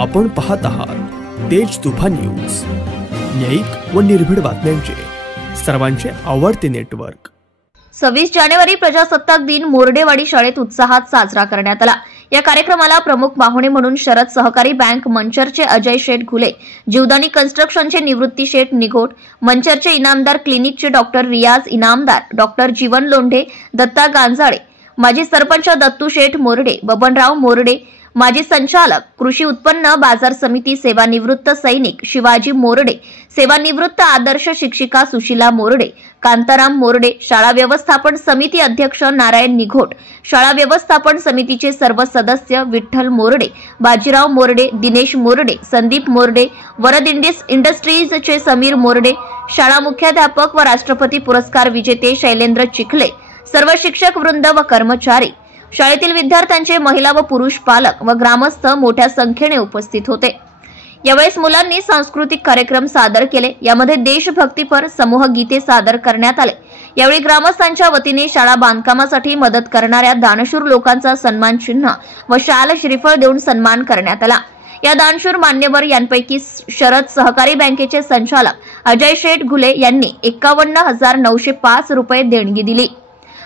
आपण पाहत आहात तेज तुफान न्यूज, न्यायिक व निर्भीड बातम्यांचे सर्वांचे आवडते नेटवर्क। 26 जानेवारी प्रजासत्ताक दिन मोरडेवाडी शाळेत उत्साहात साजरा करण्यात आला। या कार्यक्रमाला प्रमुख पाहुणे म्हणून शरद सहकारी बँक मंचरचे अजय शेठ घुले, जीवदानी कन्स्ट्रक्शनचे निवृत्ती शेठ निघोट, मंचरचे इनामदार क्लिनिकचे डॉक्टर रियाज इनामदार, डॉक्टर जीवन लोंढे, दत्ता गांजाळे, माजी सरपंच दत्तू शेठ मोरडे, बबनराव मोरडे, माजी संचालक कृषी उत्पन्न बाजार समिती सेवानिवृत्त सैनिक शिवाजी मोरडे, सेवानिवृत्त आदर्श शिक्षिका सुशीला मोरडे, कांताराम मोरडे, शाळा व्यवस्थापन समिती अध्यक्ष नारायण निघोट, शाळा व्यवस्थापन समितीचे सर्व सदस्य विठ्ठल मोरडे, बाजीराव मोरडे, दिनेश मोरडे, संदीप मोरडे, वरद इंडस्ट्रीजचे समीर मोरडे, शाळा मुख्याध्यापक व राष्ट्रपती पुरस्कार विजेते शैलेंद्र चिखले, सर्व शिक्षक वृंद व कर्मचारी, शाळेतील विद्यार्थ्यांचे महिला व पुरुष पालक व ग्रामस्थ मोठ्या संख्येने उपस्थित होते। यावेळेस मुलांनी सांस्कृतिक कार्यक्रम सादर केले। यामध्ये देशभक्तीपर समूह गीते सादर करण्यात आले। यावेळी ग्रामस्थांच्या वतीने शाळा बांधकामासाठी मदत करणाऱ्या दानशूर लोकांचा सन्मान चिन्ह व शाल श्रीफळ देऊन सन्मान करण्यात आला। या दानशूर मान्यवर यांपैकी शरद सहकारी बँकेचे संचालक अजय शेठ घुले यांनी 51,905 रुपये देणगी दिली।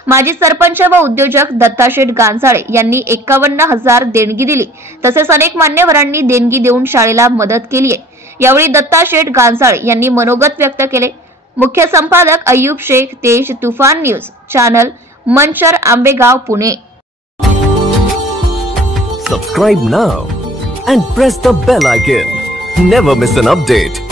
माजी सरपंच व उद्योजक दत्ता शेठ गांजाळे यांनी 51,000 देणगी दिली। तसेच अनेक मान्यवरांनी देणगी देऊन शाळेला मदत केली आहे। यावेळी दत्ता शेठ गांजाळे यांनी मनोगत व्यक्त केले। मुख्य संपादक अय्यूब शेख, तेज तुफान news channel, Manchar, Ambegaon, Pune. Subscribe now and press the bell icon. Never miss an update.